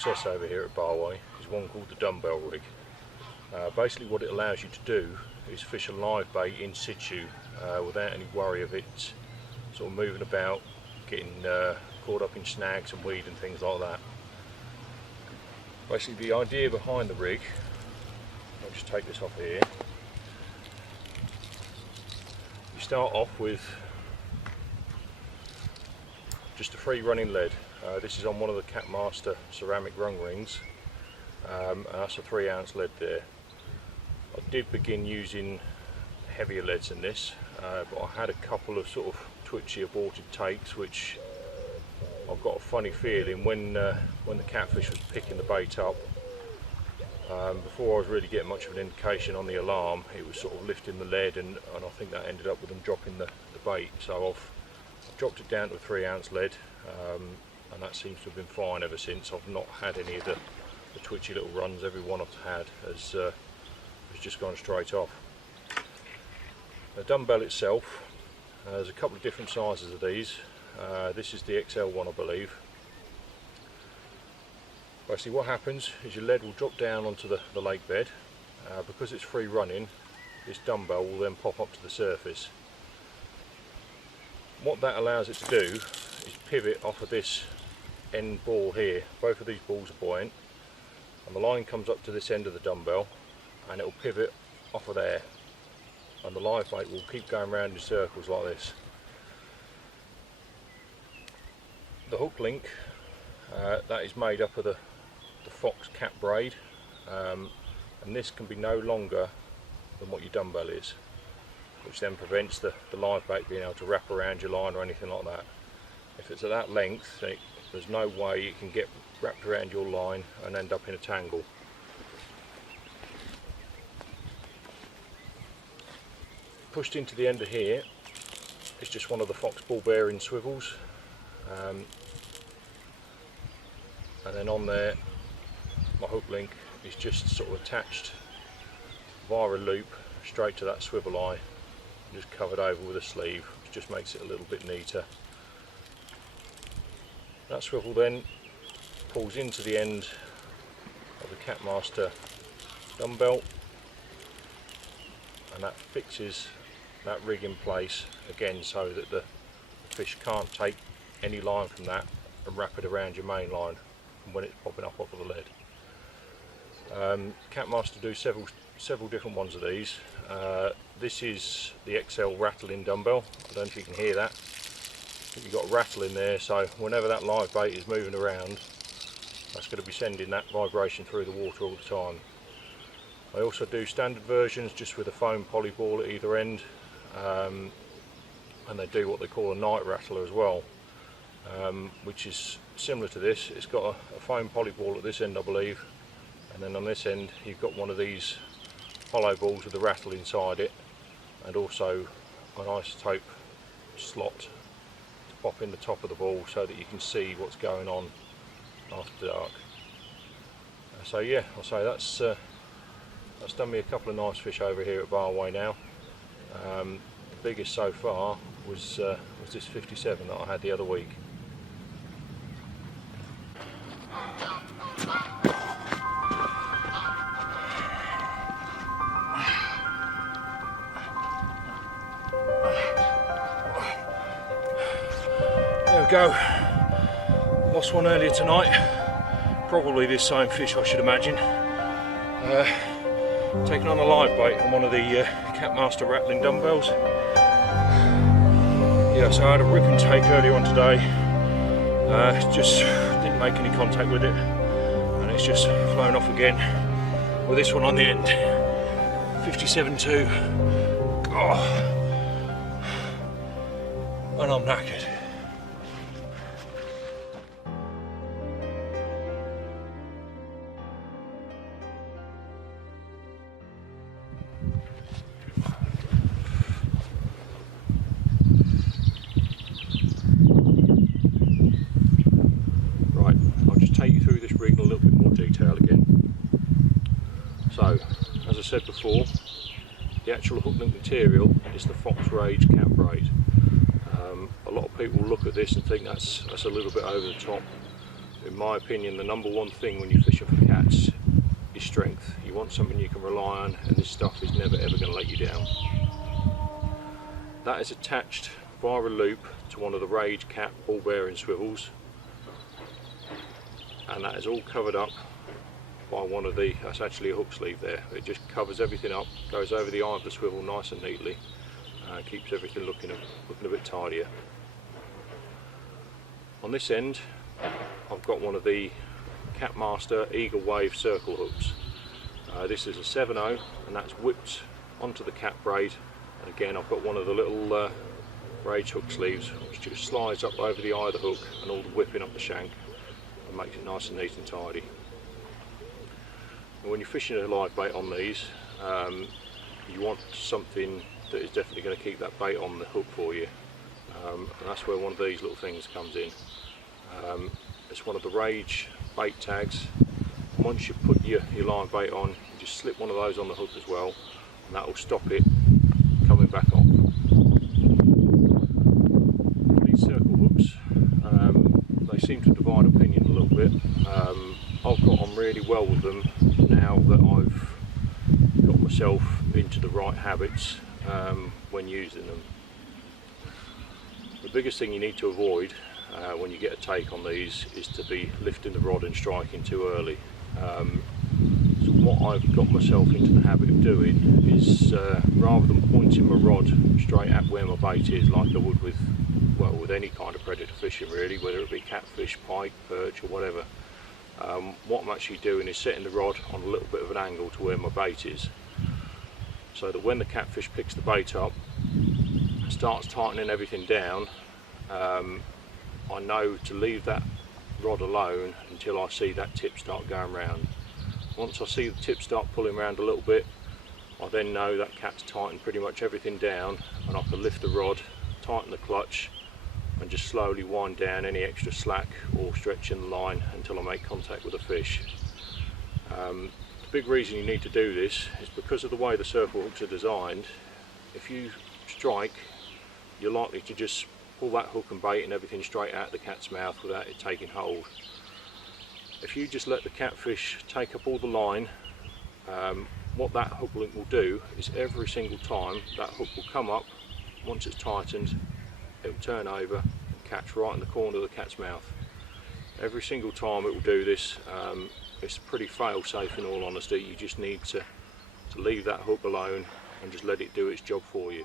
success over here at Barway is one called the dumbbell rig. Basically what it allows you to do is fish a live bait in situ without any worry of it sort of moving about, getting caught up in snags and weed and things like that. Basically the idea behind the rig, I'll just take this off here, you start off with just a free running lead. This is on one of the CatMaster ceramic rung rings, and that's a 3-ounce lead there. I did begin using heavier leads than this, but I had a couple of sort of twitchy aborted takes which I've got a funny feeling when the catfish was picking the bait up, before I was really getting much of an indication on the alarm, it was sort of lifting the lead, and I think that ended up with them dropping the bait. So I've dropped it down to a 3-ounce lead, and that seems to have been fine ever since. I've not had any of the twitchy little runs. Every one I've had has just gone straight off. The dumbbell itself, there's a couple of different sizes of these. This is the XL one, I believe. Basically what happens is your lead will drop down onto the lake bed. Because it's free running, this dumbbell will then pop up to the surface. What that allows it to do is pivot off of this end ball here. Both of these balls are buoyant, and the line comes up to this end of the dumbbell and it will pivot off of there, and the live bait will keep going round in circles like this. The hook link, that is made up of the Fox cap braid, and this can be no longer than what your dumbbell is, which then prevents the live bait being able to wrap around your line or anything like that. If it's at that length, there's no way it can get wrapped around your line and end up in a tangle. Pushed into the end of here is just one of the Fox ball bearing swivels, and then on there my hook link is just sort of attached via a loop straight to that swivel eye, just covered over with a sleeve, which just makes it a little bit neater. That swivel then pulls into the end of the CatMaster dumbbell, and that fixes that rig in place again so that the fish can't take any line from that and wrap it around your main line when it's popping up off of the lead. CatMaster do several different ones of these. This is the XL rattling dumbbell. I don't know if you can hear that. You've got a rattle in there, so whenever that live bait is moving around, that's going to be sending that vibration through the water all the time. I also do standard versions just with a foam poly ball at either end, and they do what they call a night rattler as well, which is similar to this. It's got a foam poly ball at this end, I believe, and then on this end you've got one of these hollow balls with a rattle inside it, and also an isotope slot pop in the top of the ball so that you can see what's going on after dark. So yeah, I'll say that's done me a couple of nice fish over here at Barway now. The biggest so far was this 57 that I had the other week. There we go, lost one earlier tonight, probably this same fish I should imagine, taking on a live bait on one of the CatMaster Rattling Dumbells. Yeah, so I had a rip and take earlier on today, just didn't make any contact with it, and it's just flown off again with this one on the end. 57.2, and I'm knackered. Take you through this rig in a little bit more detail again. So, as I said before, the actual hook link material is the Fox Rage cap braid. A lot of people look at this and think that's a little bit over the top. In my opinion, the number one thing when you're fishing for cats is strength. You want something you can rely on, and this stuff is never ever going to let you down. That is attached via a loop to one of the Rage Cat ball bearing swivels, and that is all covered up by one of the, that's actually a hook sleeve there. It just covers everything up, goes over the eye of the swivel nice and neatly, keeps everything looking a bit tidier. On this end I've got one of the CatMaster Eagle Wave circle hooks. This is a 7/0 and that's whipped onto the cat braid, and again I've got one of the little Rage hook sleeves which just slides up over the eye of the hook and all the whipping up the shank and makes it nice and neat and tidy. And when you're fishing a live bait on these, you want something that is definitely going to keep that bait on the hook for you, and that's where one of these little things comes in. It's one of the Rage bait tags. Once you put your live bait on, you just slip one of those on the hook as well, and that will stop it coming back off. These circle hooks, they seem to divide opinion a little bit. I've got on really well with them now that I've got myself into the right habits when using them. The biggest thing you need to avoid when you get a take on these is to be lifting the rod and striking too early. So what I've got myself into the habit of doing is rather than pointing my rod straight at where my bait is like I would with any kind of predator fishing really, whether it be catfish, pike, perch or whatever, what I'm actually doing is setting the rod on a little bit of an angle to where my bait is, so that when the catfish picks the bait up, starts tightening everything down, I know to leave that rod alone until I see that tip start going round. Once I see the tip start pulling around a little bit, I then know that cat's tightened pretty much everything down, and I can lift the rod, tighten the clutch and just slowly wind down any extra slack or stretch in the line until I make contact with the fish. The big reason you need to do this is because of the way the circle hooks are designed. If you strike, you're likely to just pull that hook and bait and everything straight out of the cat's mouth without it taking hold. If you just let the catfish take up all the line, what that hook link will do is every single time that hook will come up, once it's tightened, it will turn over and catch right in the corner of the cat's mouth. Every single time it will do this. It's pretty fail safe in all honesty. You just need to leave that hook alone and just let it do its job for you.